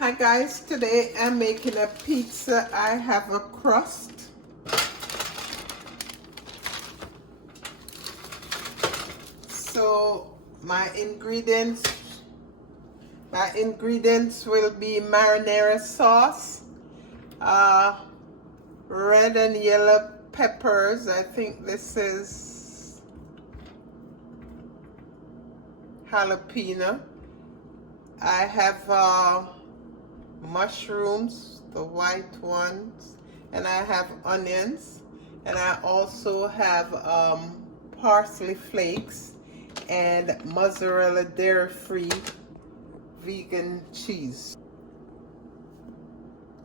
Hi guys, today I'm making a pizza. I have a crust. So my ingredients will be marinara sauce, red and yellow peppers. I think this is jalapeno. I have mushrooms, the white ones, and I have onions, and I also have parsley flakes and mozzarella dairy-free vegan cheese.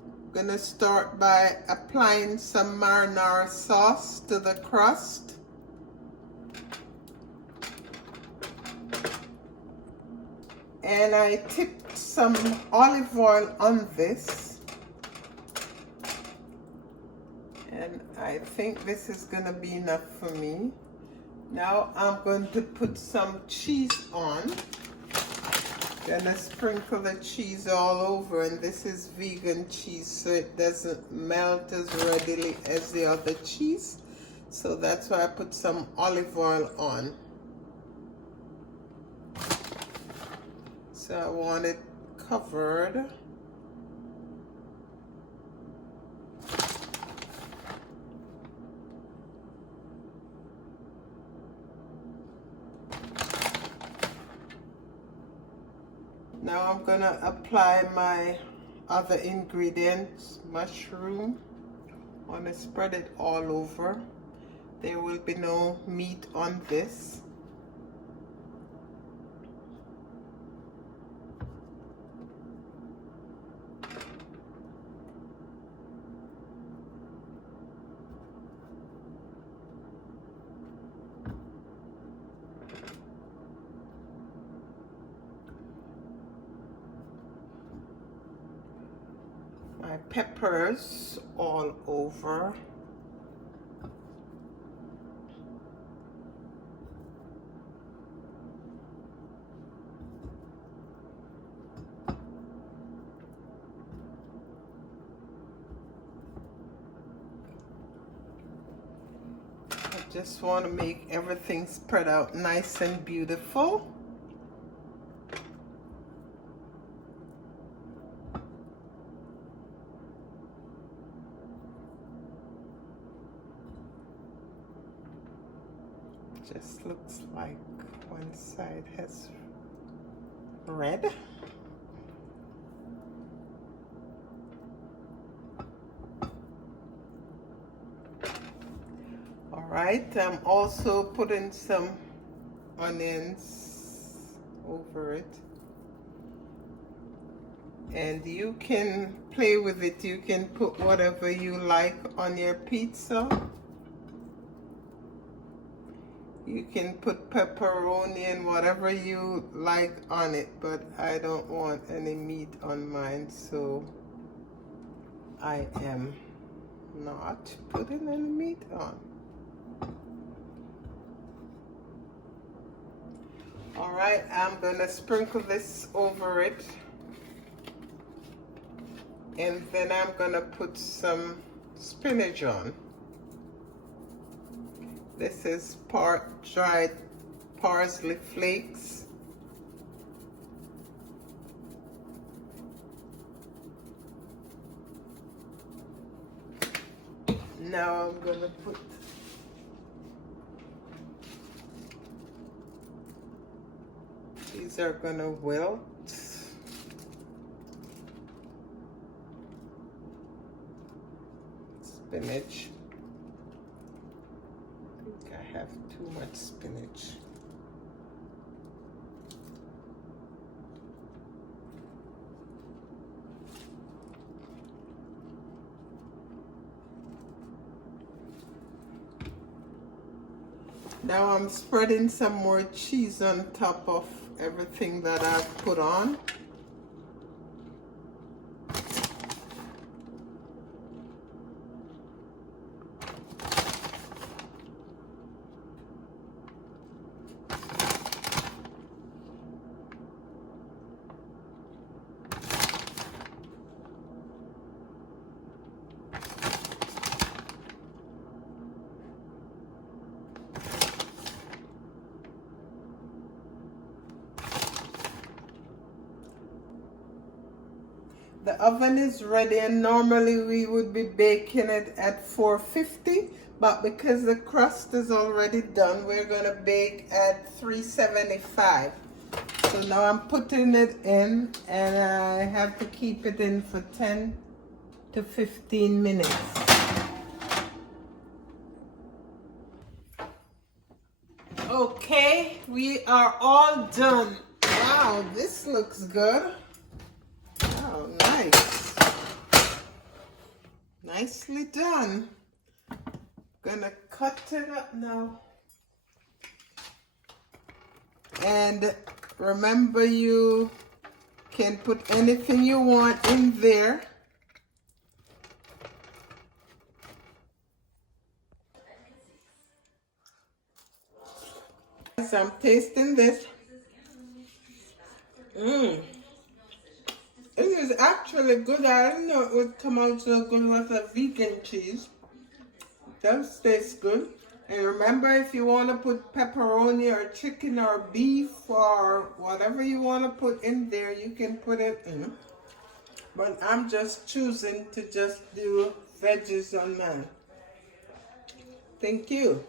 I'm gonna start by applying some marinara sauce to the crust. And I tipped some olive oil on this. And I think this is gonna be enough for me. Now I'm going to put some cheese on. Gonna sprinkle the cheese all over, and this is vegan cheese, so it doesn't melt as readily as the other cheese. So that's why I put some olive oil on. So I want it covered. Now I'm gonna apply my other ingredients, mushroom. I want to spread it all over. There will be no meat on this. My peppers all over. I just want to make everything spread out nice and beautiful. Just looks like one side has red. All right, I'm also putting some onions over it. And you can play with it. You can put whatever you like on your pizza. You can put pepperoni and whatever you like on it, but I don't want any meat on mine, so I am not putting any meat on. All right, I'm gonna sprinkle this over it, and then I'm gonna put some spinach on. This is dried parsley flakes. Now I'm gonna put these are gonna wilt. Spinach. I have too much spinach. Now I'm spreading some more cheese on top of everything that I've put on. The oven is ready, and normally we would be baking it at 450, but because the crust is already done, we're gonna bake at 375. So now I'm putting it in, and I have to keep it in for 10 to 15 minutes. Okay, we are all done. Wow, this looks good. Oh, nice. Nicely done. Gonna cut it up now. And remember, you can put anything you want in there. So I'm tasting this. This is actually good. I didn't know it would come out so good with a vegan cheese. It does taste good. And remember, if you want to put pepperoni or chicken or beef or whatever you want to put in there, you can put it in. But I'm just choosing to just do veggies on mine. Thank you.